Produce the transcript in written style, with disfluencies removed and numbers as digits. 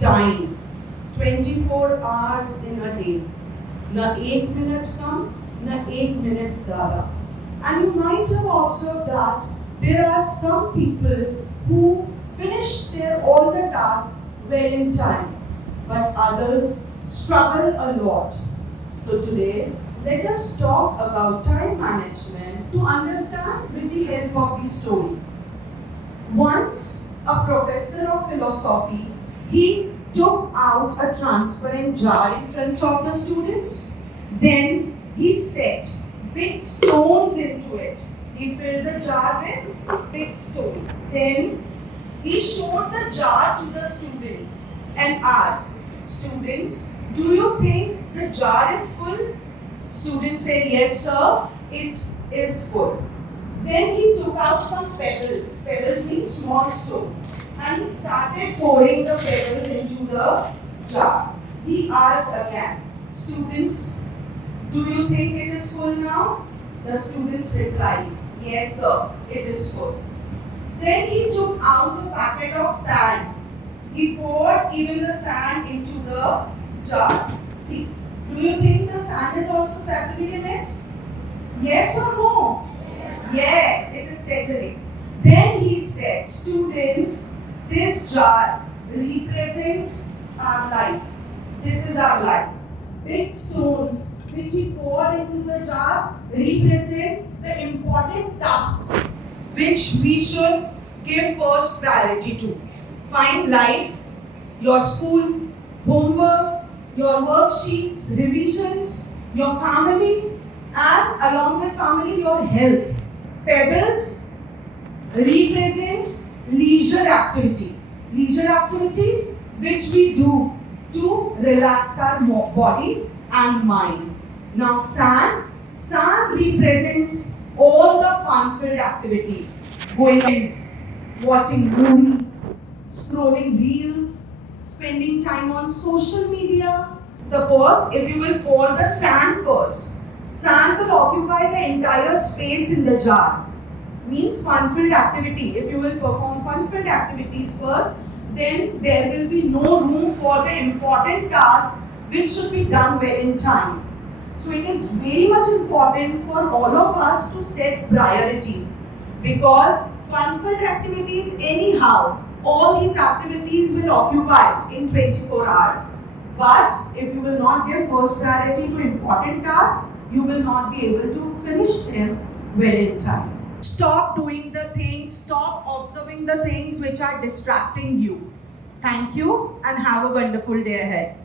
time. 24 hours in a day. Na 1 minute kam, na 1 minute zyada. And you might have observed that there are some people who finish all the tasks well in time, but others struggle a lot. So today, let us talk about time management to understand with the help of the story. Once, a professor of philosophy, he took out a transparent jar in front of the students. Then he set big stones into it. He filled the jar with big stones. Then he showed the jar to the students and asked, "Students, do you think the jar is full?" Students said, "Yes, sir, it is full." Then he took out some pebbles. Pebbles mean small stones. And he started pouring the pebbles into the jar. He asked again, "Students, do you think it is full now?" The students replied, "Yes, sir, it is full." Then he took out a packet of sand. He poured even the sand into the jar. See, do you think the sand is also settling in it? Yes or no? Yes, it is settling. Then he said, "Students, this jar represents our life. This is our life." Big stones which he poured into the jar represent the important task which we should give first priority to. Find life, your school, homework, your worksheets, revisions, your family, and along with family, your health. Pebbles represents leisure activity. Leisure activity which we do to relax our body and mind. Now sand represents all the fun-filled activities. Going out, watching movie, scrolling reels, spending time on social media. Suppose if you will pour the sand first, sand will occupy the entire space in the jar. Means fun-filled activity. If you will perform fun-filled activities first, then there will be no room for the important task which should be done well in time. So it is very much important for all of us to set priorities, because fun-filled activities anyhow, all these activities will occupy in 24 hours. But if you will not give first priority to important tasks, you will not be able to finish them well in time. Stop doing the things, stop observing the things which are distracting you. Thank you and have a wonderful day ahead.